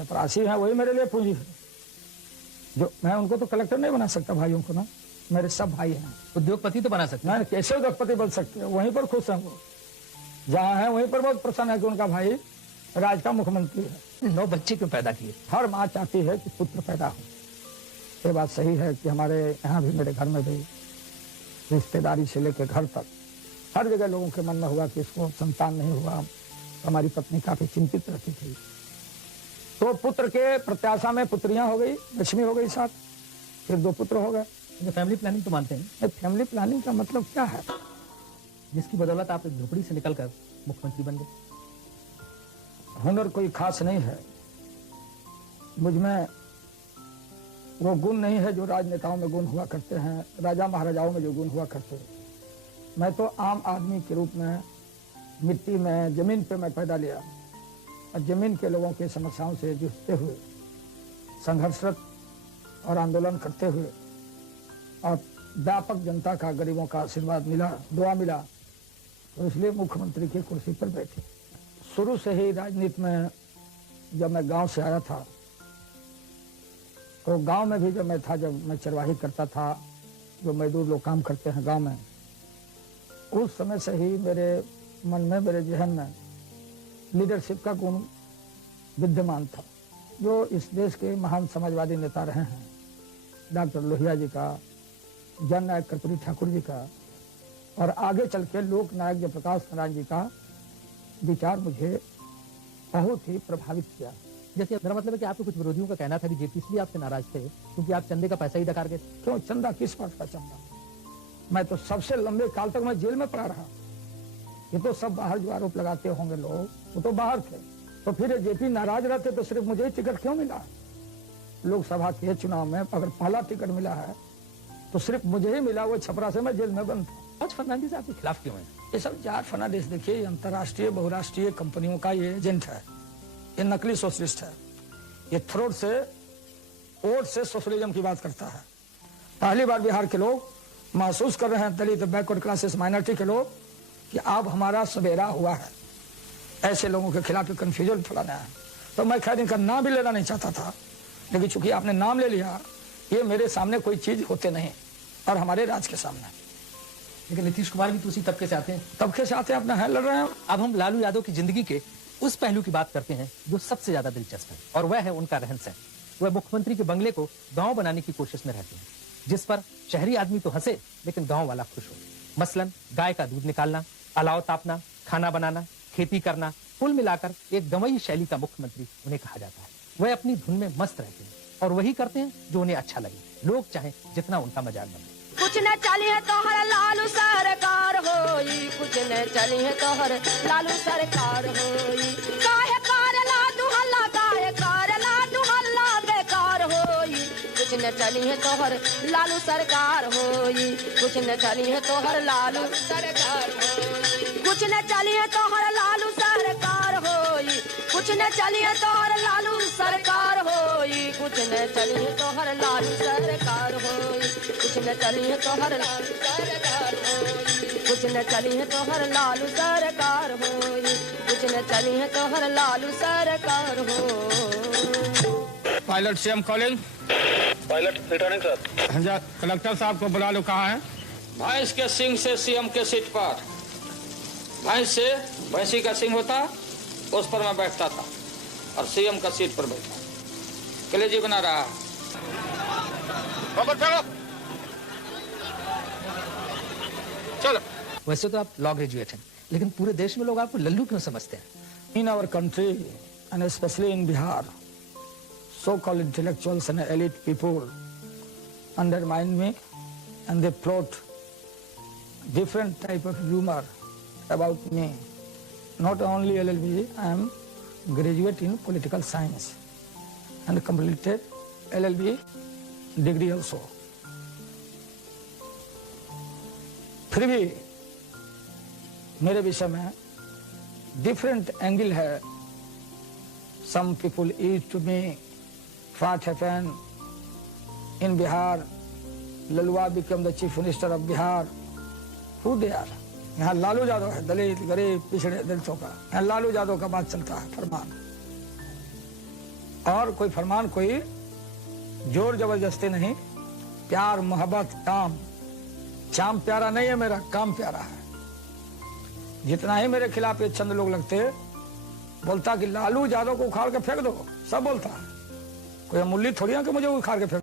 चपरासी हैं वही मेरे लिए पूंजी है। जो मैं उनको तो कलेक्टर नहीं बना सकता भाइयों को ना, मेरे सब भाई हैं। उद्योगपति तो बना सकते हैं। कैसे उद्योगपति बन सकते हैं? वहीं पर खुश हैं वो, जहाँ है वहीं पर बहुत प्रसन्न है कि उनका भाई राज्य का मुख्यमंत्री है। 9 बच्चे क्यों पैदा किए? हर माँ चाहती है कि पुत्र पैदा हो। ये बात सही है कि हमारे यहाँ भी, मेरे घर में भी, रिश्तेदारी से लेकर घर तक हर जगह लोगों के मन में हुआ कि इसको संतान नहीं हुआ। हमारी पत्नी काफी चिंतित रहती थी। तो पुत्र के प्रत्याशा में पुत्रियां हो गई, लक्ष्मी हो गई साथ, फिर 2 पुत्र हो गए। फैमिली प्लानिंग तो मानते हैं? फैमिली प्लानिंग का मतलब क्या है? जिसकी बदौलत आप एक झोपड़ी से निकलकर मुख्यमंत्री बन गए। हुनर कोई खास नहीं है, मुझ में वो गुण नहीं है जो राजनेताओं में गुण हुआ करते हैं, राजा महाराजाओं में जो गुण हुआ करते हैं। मैं तो आम आदमी के रूप में मिट्टी में, जमीन पे मैं पैदा लिया और जमीन के लोगों की समस्याओं से जूझते हुए, संघर्षरत और आंदोलन करते हुए, और व्यापक जनता का, गरीबों का आशीर्वाद मिला, दुआ मिला, तो इसलिए मुख्यमंत्री की कुर्सी पर बैठे। शुरू से ही राजनीति में जब मैं गांव से आया था, तो गांव में भी जब मैं था, जब मैं चरवाही करता था, जो मजदूर लोग काम करते हैं गांव में, उस समय से ही मेरे मन में, मेरे जहन में लीडरशिप का गुण विद्यमान था। जो इस देश के महान समाजवादी नेता रहे हैं, डॉक्टर लोहिया जी का, जननायक कर्पूरी ठाकुर जी का, और आगे चल के लोक नायक जयप्रकाश नारायण जी का विचार मुझे बहुत ही प्रभावित किया। जैसे मेरा मतलब है कि आपके कुछ विरोधियों का कहना था कि जेपी इसलिए आपसे नाराज थे क्योंकि आप चंदे का पैसा ही डकार गए। क्यों चंदा? किस बात का चंदा? मैं तो सबसे लंबे काल तक मैं जेल में पड़ा रहा। ये तो सब बाहर जो आरोप लगाते होंगे लोग, वो तो बाहर थे। तो फिर जेपी नाराज रहते तो सिर्फ मुझे ही टिकट क्यों मिला? लोकसभा के चुनाव में अगर पहला टिकट मिला है तो सिर्फ मुझे ही मिला, वो छपरा से मैं जेल में बंद था। जॉर्ज फर्नांडिस आपके खिलाफ क्यों है? ये सब जॉर्ज फर्नांडिस, देखिए, अंतर्राष्ट्रीय बहुराष्ट्रीय कंपनियों का ये एजेंट है, ये नकली सोशलिस्ट है। ये थ्रोट से, ओट से सोशलिज्म की बात करता है। पहली बार बिहार के लोग महसूस कर रहे हैं, दलित, बैकवर्ड क्लासेस, माइनॉरिटी के लोग, कि अब हमारा सवेरा हुआ है। ऐसे लोगों के खिलाफ कंफ्यूजन फैलाना है। तो मैं खैर इनका नाम भी लेना नहीं चाहता था, लेकिन चूंकि आपने नाम ले लिया, ये मेरे सामने कोई चीज होते नहीं, और हमारे राज के सामने। लेकिन नीतीश कुमार भी तो उसी तबके से आते हैं। तबके से आते हैं, अपना है लड़ रहे हैं। अब हम लालू यादव की जिंदगी के उस पहलू की बात करते हैं जो सबसे ज्यादा दिलचस्प है, और वह है उनका रहन सहन। वह मुख्यमंत्री के बंगले को गांव बनाने की कोशिश में रहते हैं, जिस पर शहरी आदमी तो हंसे लेकिन गांव वाला खुश हो। मसलन गाय का दूध निकालना, अलाव तापना, खाना बनाना, खेती करना, कुल मिलाकर एक गंवई शैली का मुख्यमंत्री उन्हें कहा जाता है। वह अपनी धुन में मस्त रहते हैं और वही करते हैं जो उन्हें अच्छा लगे, लोग चाहे जितना उनका मजाक बने। कुछ न चली है तोहर लालू सरकार होई, कुछ न चली है तोहर लालू सरकार होई। काहे करला तू हल्ला, काहे करला तू हल्ला बेकार होई। कुछ न चली है तोहर लालू सरकार होई, कुछ न चली है तोहर लालू सरकार होई। कुछ न चली है तोहर लालू सरकार होई, कुछ न चली है तोहर लालू सरकार होई। कुछ न चली है तोहर लालू सरकार होई, कुछ न चली है तोहर लालू सरकार होई। कुछ न चली है तोहर लालू सरकार होई, कुछ न चली है तोहर लालू सरकार होई। Pilot CM calling. Pilot returning sir. Collector साहब को बुला लो। कहाँ है? भैंस के सिंग से सीएम के सीट पर, भैंस से भैंसी का सिंग होता, उस पर मैं बैठता था और सीएम का सीट पर बैठा। कलेजी बना रहा। चलो। वैसे तो आप लॉ ग्रेजुएट हैं, लेकिन पूरे देश में लोग आपको लल्लू क्यों समझते हैं? In our country and especially in Bihar, so-called intellectuals and elite people undermine me and they plot different type of rumor about me. Not only LLB, I am graduate in political science and completed LLB degree also. फिर भी मेरे विषय में different angle है. Some people used to me what happened in Bihar. Lalua became the chief minister of Bihar. Who they are? यहाँ लालू यादव है, दलित, गरीब, पिछड़े दलितों का। यहाँ लालू यादव का बात चलता है, फरमान। और कोई फरमान, कोई जोर जबरदस्ती नहीं। प्यार मोहब्बत काम, चाम प्यारा नहीं है मेरा, काम प्यारा है। जितना ही मेरे खिलाफ ये चंद लोग लगते, बोलता कि लालू यादव को उखाड़ के फेंक दो, सब बोलता है। कोई अमूल्य थोड़ी है कि मुझे उखाड़ के फेंक